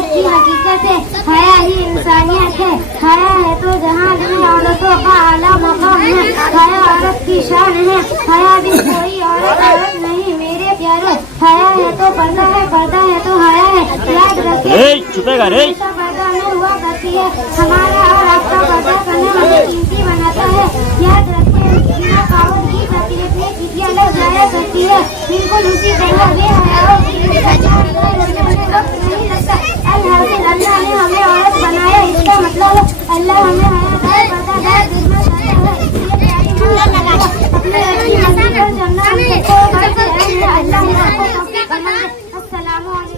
औरत की हकीकत है, हया ही इंसानियत है। हया है तो जहाँ भी औरतों का आला मकाम है। हया औरत की शान है, हया भी कोई औरत नहीं मेरे प्यारे। हया है तो पर्दा है, पर्दा है तो हया है। याद रखे हमेशा पर्दा में हुआ करती है। हमारा और आपका पर्दा करना हमें कीमती बनाता है। याद रखे बिना पाबंद की तकलीफें चीटियाँ लग जाया करती है। बिल्कुल उसी तरह बेहयाओं की नहीं लगता। अल्लाह ने हमें औरत बनाया, इसका मतलब है अल्लाह हमें हयादार पर्दादार दुश्मन बनाता है। ये प्यारी अपने रखी मसीह पर जन्नत को करते हैं। अल्लाह ने आपको तौफीक बनाए। अस्सलामु अलैकुम।